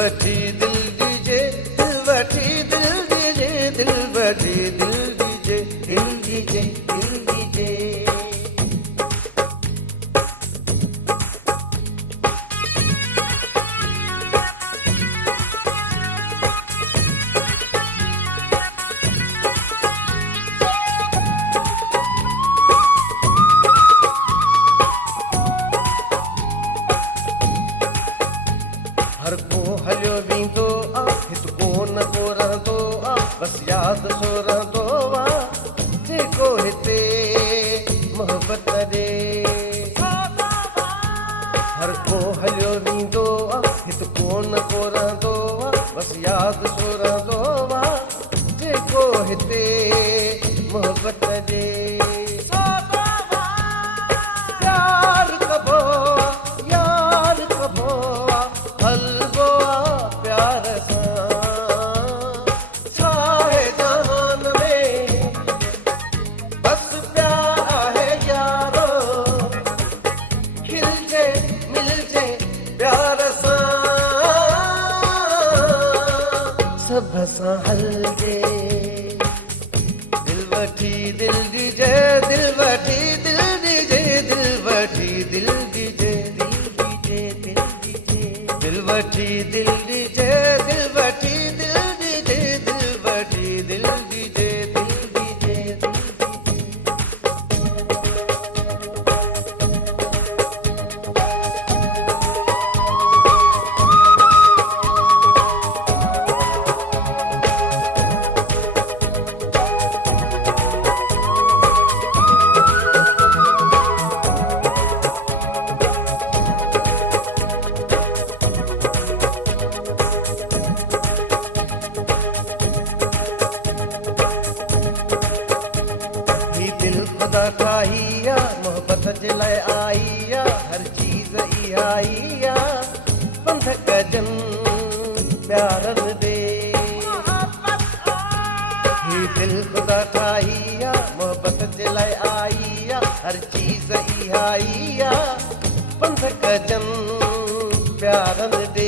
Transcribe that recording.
वठी दिल दीजे, दिल वठी दिल दीजे, दिल वठी दिल दीजे, दिल दीजे, दिल दीजे। हर को हलियो वींदो आ, हित को न को रहंदो आ, बस याद सो रहंदो आ, जेको हिते मोहब्बत ॾे। हर को हलियो वींदो आ, हित को न को रहंदो आ, बस याद सो रहंदो आ, जेको हिते मोहब्बत ॾे। प्यार कबो यार कबो हलवो प्यार सां, छाहे जहान में बस प्यार आहे यारो, खिलजे मिलजे प्यार सां, सब सां हलजे। दिल वठी दिल दीजे, दिल वठी दिल दीजे, दिल वठी दिल दीजे, दिल दीजे, दिल दीजे। दिल वठी दिल दीजे, दिल वठी दिल दीजे, दिल वठी दिल दीजे, दिल दीजे, दिल दीजे। दिल खुदा ठाहिया मोहब्बत जे लाइ आईया, हर चीज़ इहा पंध कजन प्यारन दे। ही दिल खुदा ठाहिया मोहब्बत जे लाइ आईया, हर चीज़ इहा पंध कजन प्यारन दे।